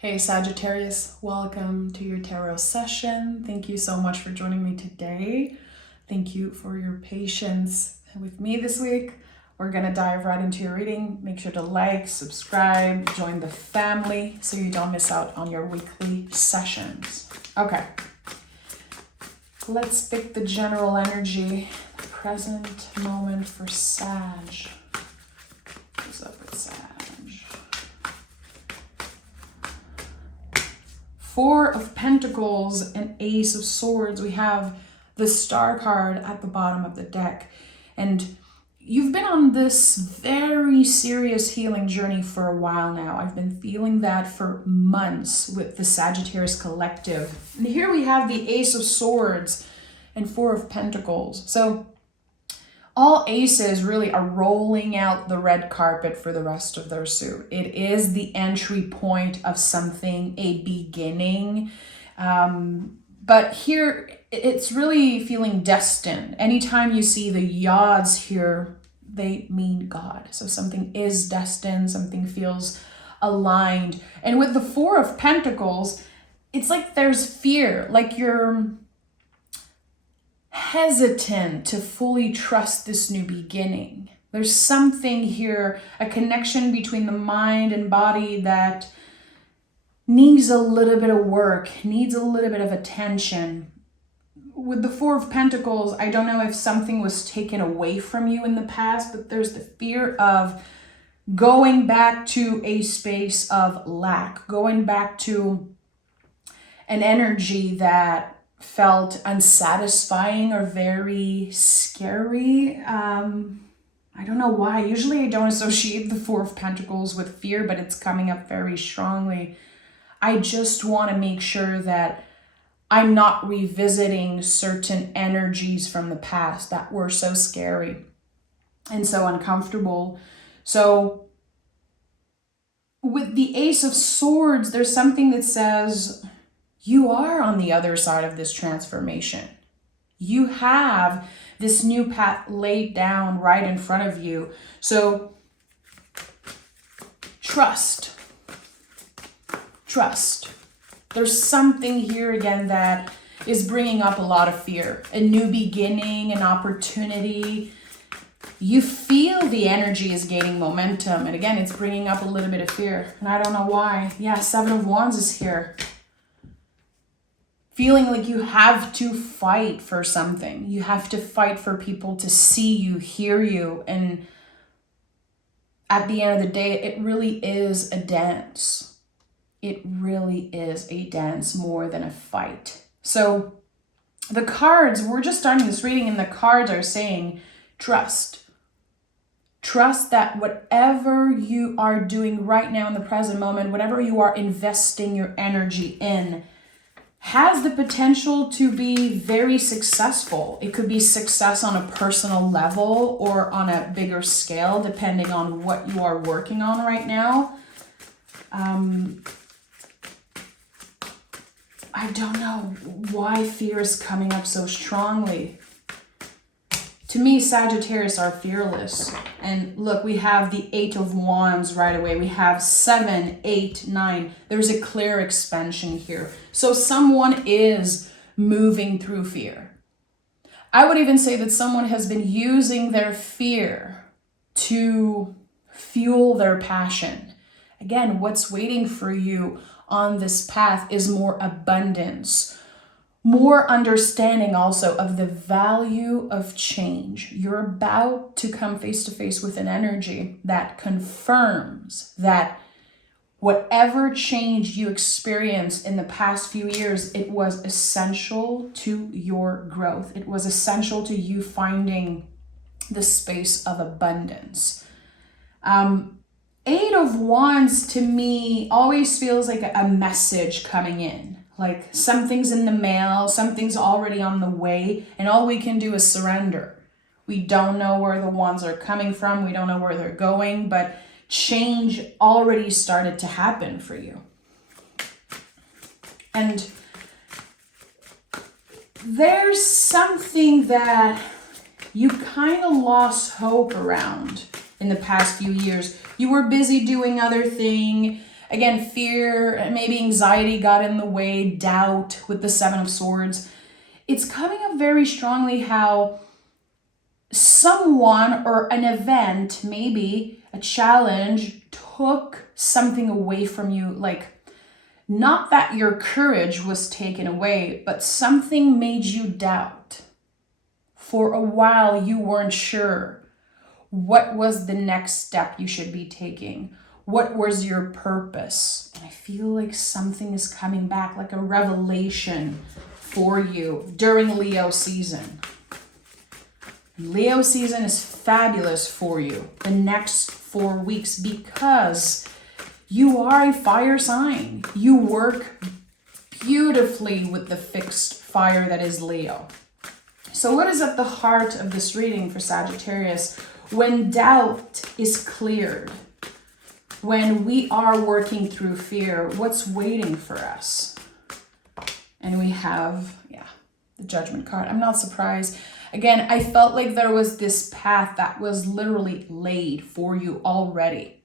Hey Sagittarius, welcome to your tarot session. Thank you so much for joining me today. Thank you for your patience with me this week. We're gonna dive right into your reading. Make sure to like, subscribe, join the family so you don't miss out on your weekly sessions. Okay, let's pick the general energy, the present moment for Sag. What's up with Sag? Four of Pentacles and Ace of Swords. We have the Star card at the bottom of the deck. And you've been on this very serious healing journey for a while now. I've been feeling that for months with the Sagittarius collective. And here we have the Ace of Swords and Four of Pentacles. So all aces really are rolling out the red carpet for the rest of their suit. It is the entry point of something, a beginning. But here, it's really feeling destined. Anytime you see the yods here, they mean God. So something is destined, something feels aligned. And with the Four of Pentacles, it's like there's fear, like you're hesitant to fully trust this new beginning. There's something here, a connection between the mind and body that needs a little bit of work, needs a little bit of attention. With the Four of Pentacles, I don't know if something was taken away from you in the past, but there's the fear of going back to a space of lack, going back to an energy that felt unsatisfying or very scary. I don't know why. Usually I don't associate the Four of Pentacles with fear, but it's coming up very strongly. I just want to make sure that I'm not revisiting certain energies from the past that were so scary and so uncomfortable. So with the Ace of Swords, there's something that says, you are on the other side of this transformation. You have this new path laid down right in front of you. So trust. There's something here again that is bringing up a lot of fear. A new beginning, an opportunity. You feel the energy is gaining momentum. And again, it's bringing up a little bit of fear. And I don't know why. Yeah, Seven of Wands is here. Feeling like you have to fight for something. You have to fight for people to see you, hear you. And at the end of the day, it really is a dance. It really is a dance more than a fight. So the cards, we're just starting this reading and the cards are saying, trust. Trust that whatever you are doing right now in the present moment, whatever you are investing your energy in, has the potential to be very successful. It could be success on a personal level or on a bigger scale, depending on what you are working on right now. I don't know why fear is coming up so strongly. To me, Sagittarius are fearless. And look, we have the Eight of Wands right away. We have 7, 8, 9. There's a clear expansion here. So someone is moving through fear. I would even say that someone has been using their fear to fuel their passion. Again, what's waiting for you on this path is more abundance, more understanding also of the value of change. You're about to come face to face with an energy that confirms that whatever change you experienced in the past few years, it was essential to your growth. It was essential to you finding the space of abundance. Eight of Wands to me always feels like a message coming in. Like something's in the mail, something's already on the way, and all we can do is surrender. We don't know where the wands are coming from. We don't know where they're going, but change already started to happen for you. And there's something that you kind of lost hope around in the past few years. You were busy doing other things. Again, fear, maybe anxiety got in the way, doubt with the Seven of Swords. It's coming up very strongly how someone or an event, maybe a challenge, took something away from you. Like, not that your courage was taken away, but something made you doubt. For a while, you weren't sure what was the next step you should be taking. What was your purpose? And I feel like something is coming back, like a revelation for you during Leo season. Leo season is fabulous for you the next 4 weeks because you are a fire sign. You work beautifully with the fixed fire that is Leo. So what is at the heart of this reading for Sagittarius? When doubt is cleared, when we are working through fear, what's waiting for us? And we have, the Judgment card. I'm not surprised. Again, I felt like there was this path that was literally laid for you already.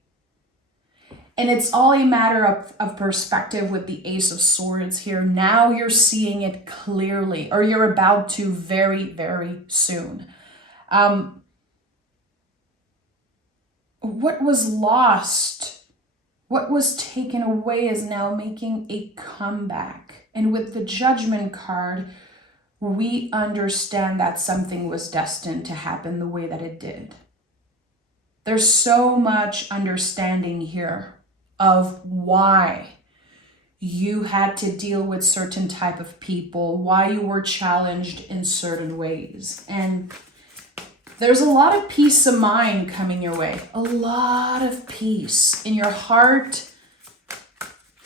And it's all a matter of perspective with the Ace of Swords here. Now you're seeing it clearly, or you're about to very, very soon. What was lost, what was taken away is now making a comeback. And with the Judgment card, we understand that something was destined to happen the way that it did. There's so much understanding here of why you had to deal with certain type of people, why you were challenged in certain ways. And there's a lot of peace of mind coming your way. A lot of peace in your heart,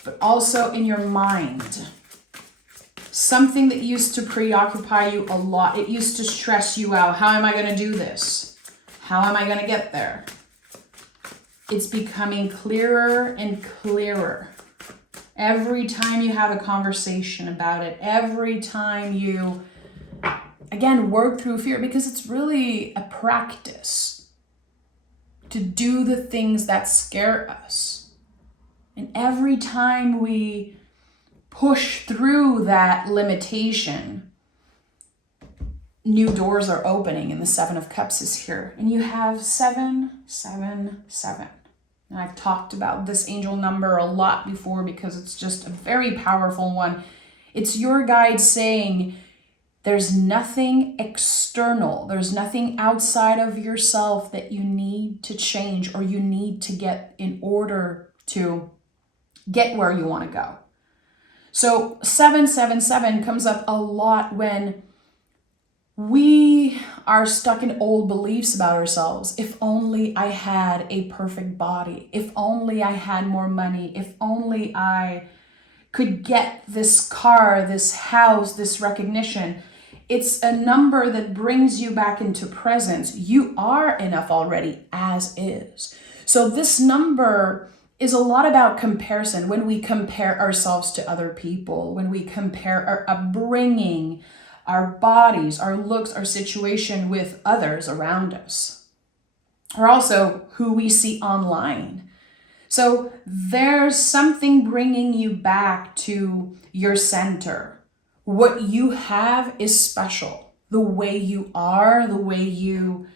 but also in your mind. Something that used to preoccupy you a lot. It used to stress you out. How am I going to do this? How am I going to get there? It's becoming clearer and clearer. Every time you have a conversation about it, every time you, again, work through fear, because it's really a practice to do the things that scare us. And every time we push through that limitation, new doors are opening, and the Seven of Cups is here. And you have 777. And I've talked about this angel number a lot before because it's just a very powerful one. It's your guide saying there's nothing external, there's nothing outside of yourself that you need to change or you need to get in order to get where you want to go. So 777 comes up a lot when we are stuck in old beliefs about ourselves. If only I had a perfect body. If only I had more money. If only I could get this car, this house, this recognition. It's a number that brings you back into presence. You are enough already as is. So this number is a lot about comparison. When we compare ourselves to other people, when we compare our upbringing, our bodies, our looks, our situation with others around us, or also who we see online. So there's something bringing you back to your center. What you have is special. The way you are, the way you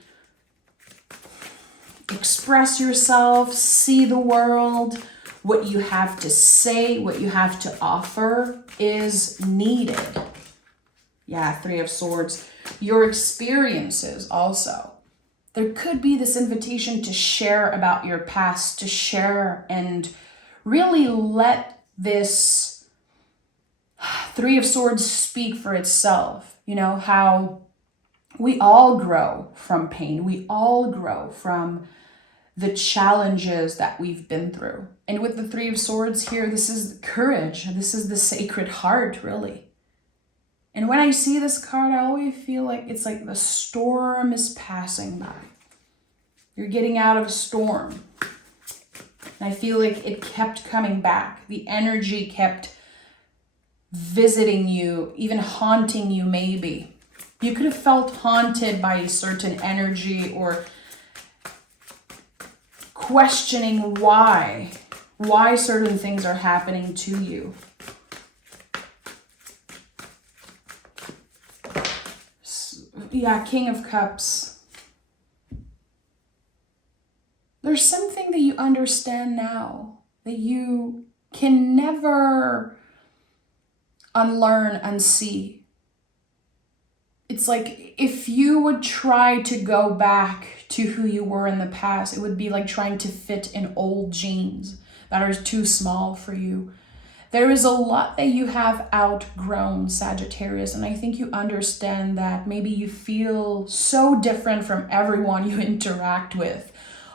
express yourself, see the world, what you have to say, what you have to offer is needed. Yeah, Three of Swords. Your experiences also. There could be this invitation to share about your past, to share and really let this Three of Swords speak for itself. You know, how we all grow from pain. We all grow from the challenges that we've been through. And with the Three of Swords here, this is courage. This is the Sacred Heart, really. And when I see this card, I always feel like it's like the storm is passing by. You're getting out of a storm. And I feel like it kept coming back. The energy kept visiting you, even haunting you maybe. You could have felt haunted by a certain energy or questioning why. why certain things are happening to you. Yeah, King of Cups. There's something that you understand now that you can never unlearn, unsee. It's like if you would try to go back to who you were in the past, it would be like trying to fit in old jeans that are too small for you. There is a lot that you have outgrown, Sagittarius, and I think you understand that. Maybe you feel so different from everyone you interact with.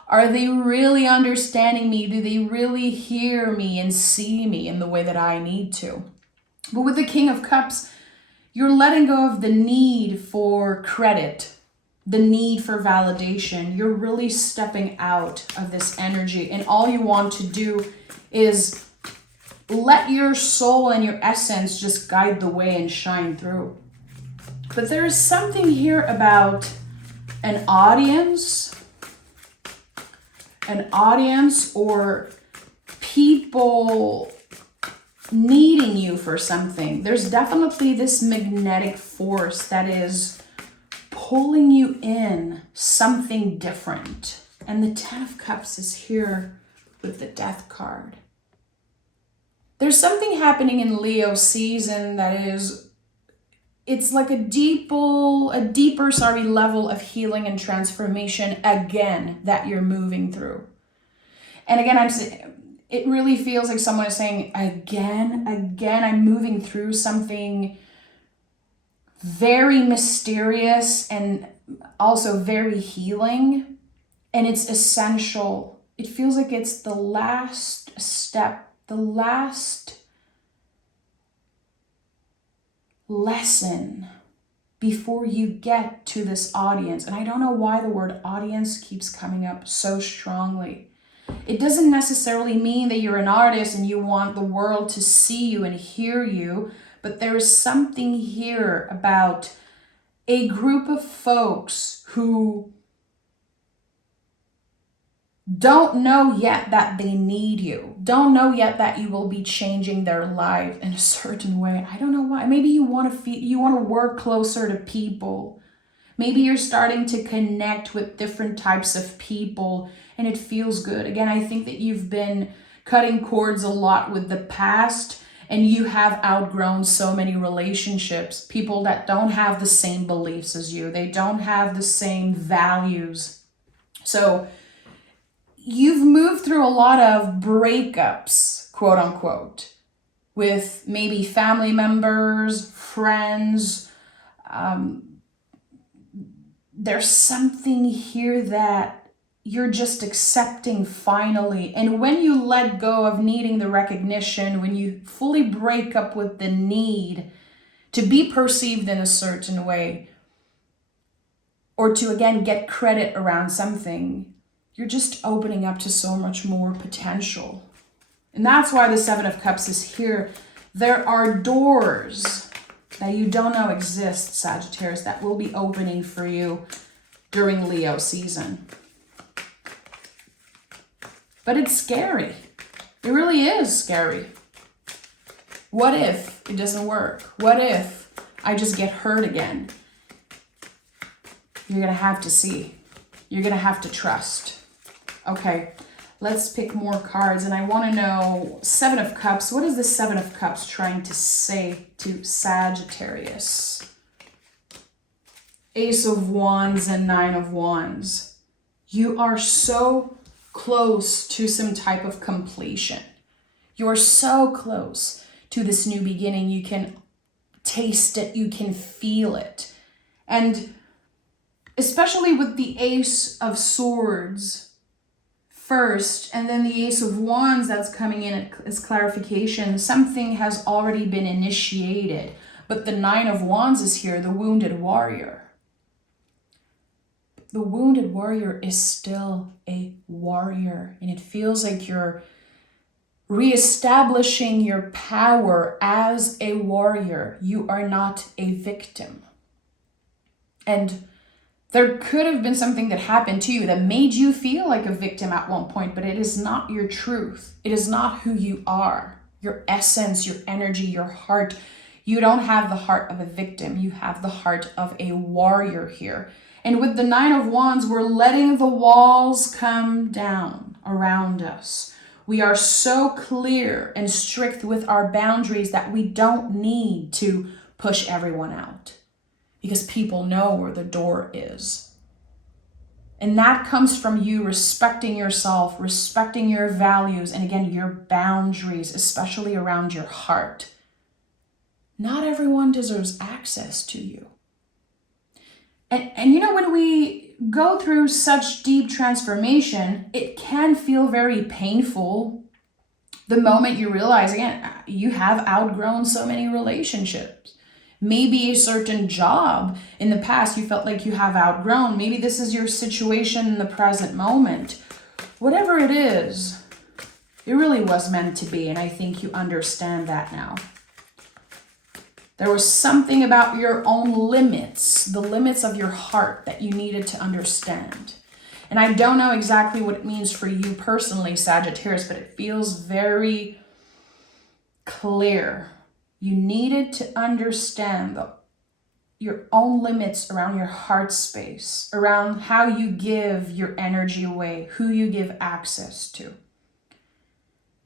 Are they really understanding me? Do they really hear me and see me in the way that I need to? But with the King of Cups, you're letting go of the need for credit, the need for validation. You're really stepping out of this energy, and all you want to do is let your soul and your essence just guide the way and shine through. But there is something here about an audience or people needing you for something. There's definitely this magnetic force that is pulling you in something different. And the Ten of Cups is here with the Death card. There's something happening in Leo season that is, it's like a deeper level of healing and transformation again that you're moving through. And again, it really feels like someone is saying, again, I'm moving through something very mysterious and also very healing. And it's essential. It feels like it's the last step, the last lesson before you get to this audience. And I don't know why the word audience keeps coming up so strongly. It doesn't necessarily mean that you're an artist and you want the world to see you and hear you, but there is something here about a group of folks who don't know yet that they need you, don't know yet that you will be changing their life in a certain way. I don't know why. Maybe you want to work closer to people. Maybe you're starting to connect with different types of people and it feels good. Again, I think that you've been cutting cords a lot with the past and you have outgrown so many relationships, people that don't have the same beliefs as you. They don't have the same values. So you've moved through a lot of breakups, quote unquote, with maybe family members, friends. There's something here that you're just accepting finally. And when you let go of needing the recognition, when you fully break up with the need to be perceived in a certain way, or to again get credit around something, you're just opening up to so much more potential. And that's why the Seven of Cups is here. There are doors that you don't know exist, Sagittarius, that will be opening for you during Leo season. But it's scary. It really is scary. What if it doesn't work? What if I just get hurt again? You're going to have to see. You're going to have to trust. Okay, let's pick more cards. And I want to know, Seven of Cups. What is the Seven of Cups trying to say to Sagittarius? Ace of Wands and Nine of Wands. You are so close to some type of completion. You're so close to this new beginning. You can taste it. You can feel it. And especially with the Ace of Swords first, and then the Ace of Wands that's coming in as clarification, something has already been initiated. But the Nine of Wands is here, the wounded warrior. The wounded warrior is still a warrior, and it feels like you're reestablishing your power as a warrior. You are not a victim. And There could have been something that happened to you that made you feel like a victim at one point, but it is not your truth. It is not who you are, your essence, your energy, your heart. You don't have the heart of a victim. You have the heart of a warrior here. And with the 9 of Wands, we're letting the walls come down around us. We are so clear and strict with our boundaries that we don't need to push everyone out, because people know where the door is. And that comes from you respecting yourself, respecting your values, and again, your boundaries, especially around your heart. Not everyone deserves access to you. And you know, when we go through such deep transformation, it can feel very painful the moment you realize, again, you have outgrown so many relationships. Maybe a certain job in the past you felt like you have outgrown. Maybe this is your situation in the present moment. Whatever it is, it really was meant to be, and I think you understand that now. There was something about your own limits, the limits of your heart, that you needed to understand. And I don't know exactly what it means for you personally, Sagittarius, but it feels very clear. You needed to understand your own limits around your heart space, around how you give your energy away, who you give access to.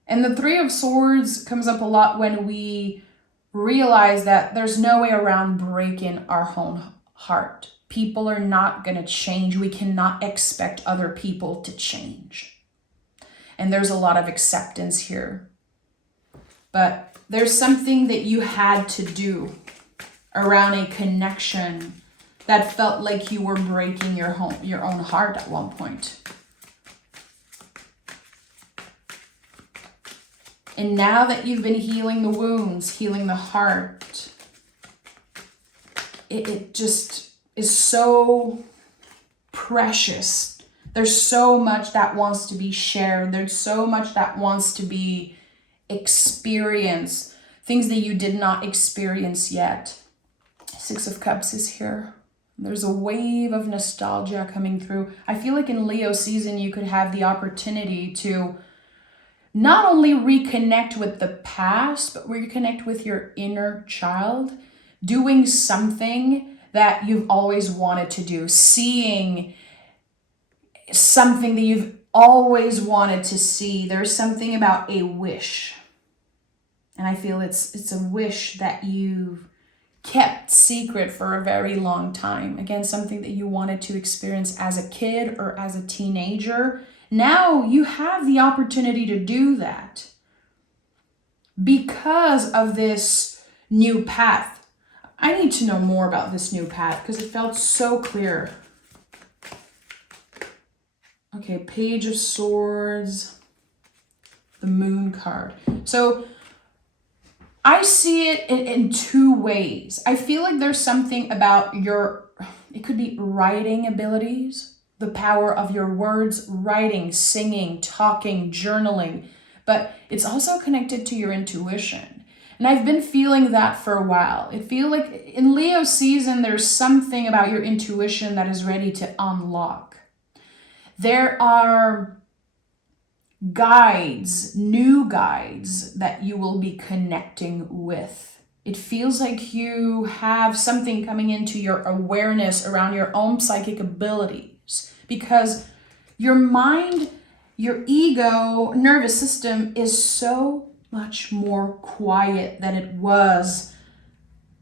And the 3 of Swords comes up a lot when we realize that there's no way around breaking our own heart. People are not going to change. We cannot expect other people to change. And there's a lot of acceptance here. But there's something that you had to do around a connection that felt like you were breaking your own heart at one point. And now that you've been healing the wounds, healing the heart, it just is so precious. There's so much that wants to be shared. There's so much that wants to be experienced. Things that you did not experience yet. 6 of Cups is here. There's a wave of nostalgia coming through. I feel like in Leo season, you could have the opportunity to not only reconnect with the past, but reconnect with your inner child, doing something that you've always wanted to do, seeing something that you've always wanted to see. There's something about a wish. And I feel it's a wish that you've kept secret for a very long time. Again, something that you wanted to experience as a kid or as a teenager. Now you have the opportunity to do that because of this new path. I need to know more about this new path because it felt so clear. Okay, Page of Swords, the Moon card. So I see it in 2 ways. I feel like there's something about it could be writing abilities, the power of your words, writing, singing, talking, journaling, but it's also connected to your intuition. And I've been feeling that for a while. It feels like in Leo season, there's something about your intuition that is ready to unlock. There are guides, new guides that you will be connecting with. It feels like you have something coming into your awareness around your own psychic abilities because your mind, your ego, nervous system is so much more quiet than it was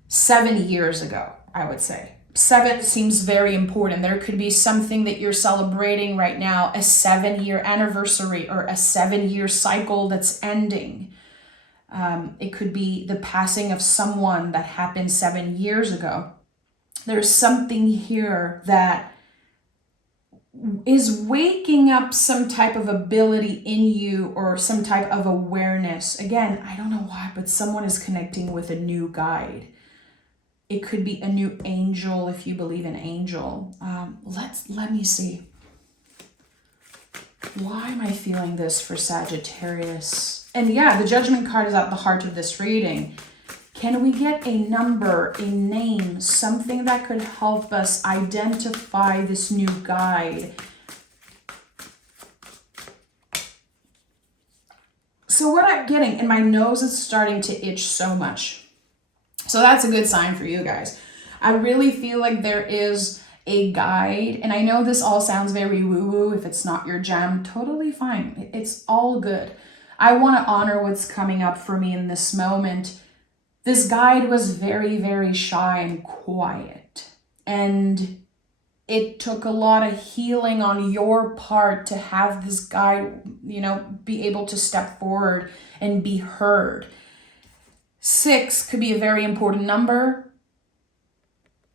7 years ago, I would say. 7 seems very important. There could be something that you're celebrating right now, a 7-year anniversary or a 7-year cycle that's ending. It could be the passing of someone that happened 7 years ago. There's something here that is waking up some type of ability in you or some type of awareness. Again, I don't know why, but someone is connecting with a new guide. It could be a new angel if you believe in angel. Let me see. Why am I feeling this for Sagittarius? And yeah, the Judgment card is at the heart of this reading. Can we get a number, a name, something that could help us identify this new guide? So what I'm getting, and my nose is starting to itch so much. So that's a good sign for you guys. I really feel like there is a guide, and I know this all sounds very woo-woo. If it's not your jam, totally fine. It's all good. I want to honor what's coming up for me in this moment. This guide was very, very shy and quiet, and it took a lot of healing on your part to have this guide, you know, be able to step forward and be heard. 6 could be a very important number.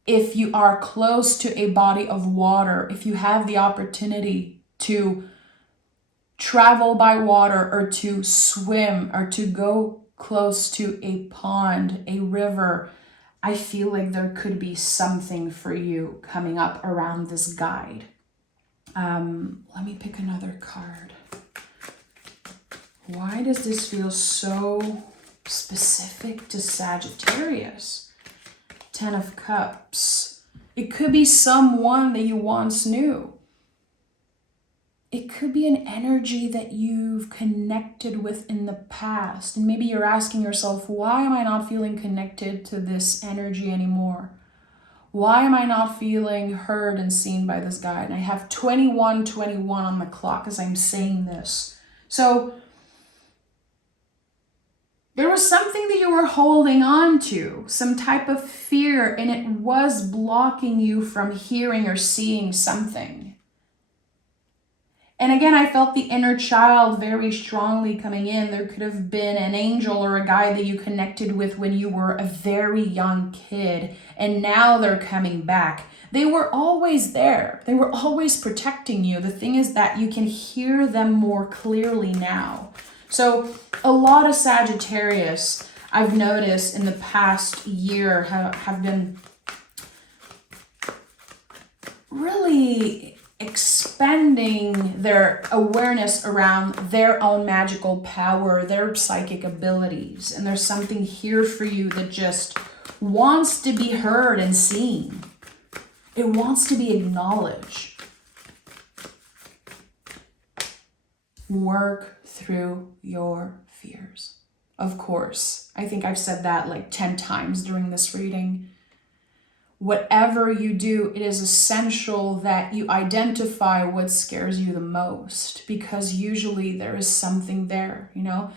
If you are close to a body of water, if you have the opportunity to travel by water or to swim or to go close to a pond, a river, I feel like there could be something for you coming up around this guide. Let me pick another card. Why does this feel so specific to Sagittarius? 10 of Cups. It could be someone that you once knew. It could be an energy that you've connected with in the past. And maybe you're asking yourself, why am I not feeling connected to this energy anymore? Why am I not feeling heard and seen by this guy? And I have 21:21 on the clock as I'm saying this. So there was something that you were holding on to, some type of fear, and it was blocking you from hearing or seeing something. And again, I felt the inner child very strongly coming in. There could have been an angel or a guide that you connected with when you were a very young kid, and now they're coming back. They were always there. They were always protecting you. The thing is that you can hear them more clearly now. So a lot of Sagittarius, I've noticed in the past year, have been really expanding their awareness around their own magical power, their psychic abilities. And there's something here for you that just wants to be heard and seen. It wants to be acknowledged. Work through your fears. Of course, I think I've said that like 10 times during this reading. Whatever you do, it is essential that you identify what scares you the most, because usually there is something there, you know?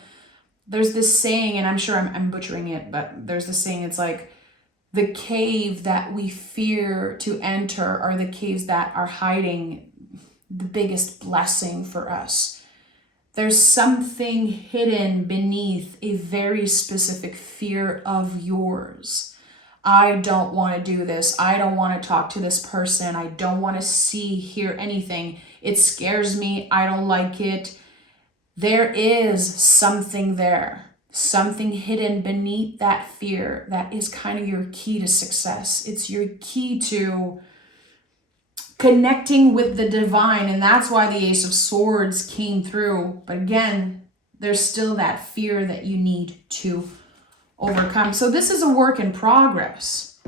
There's this saying, and I'm sure I'm butchering it, but there's this saying, it's like, the cave that we fear to enter are the caves that are hiding the biggest blessing for us. There's something hidden beneath a very specific fear of yours. I don't want to do this. I don't want to talk to this person. I don't want to see, hear anything. It scares me. I don't like it. There is something there, something hidden beneath that fear that is kind of your key to success. It's your key to connecting with the divine. And that's why the Ace of Swords came through. But again, there's still that fear that you need to overcome. So this is a work in progress.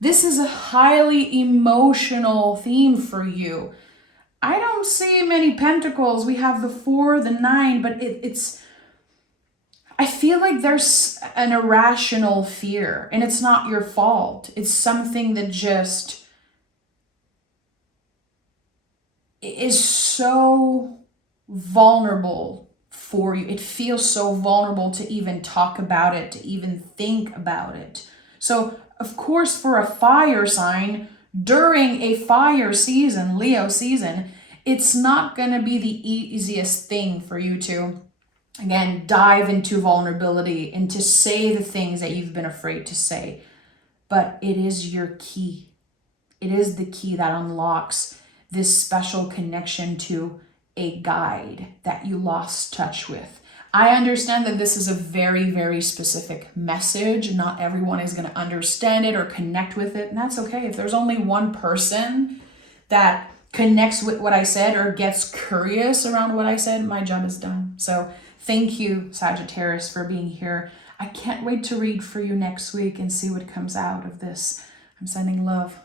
This is a highly emotional theme for you. I don't see many pentacles. We have the 4, the 9, but it's, I feel like there's an irrational fear, and it's not your fault. It's something that just is so vulnerable for you. It feels so vulnerable to even talk about it, to even think about it. So, of course, for a fire sign, during a fire season, Leo season, it's not going to be the easiest thing for you to, again, dive into vulnerability and to say the things that you've been afraid to say. But it is your key. It is the key that unlocks this special connection to a guide that you lost touch with. I understand that this is a very, very specific message. Not everyone is going to understand it or connect with it, and that's okay. If there's only one person that connects with what I said or gets curious around what I said, my job is done. So thank you, Sagittarius, for being here. I can't wait to read for you next week and see what comes out of this. I'm sending love.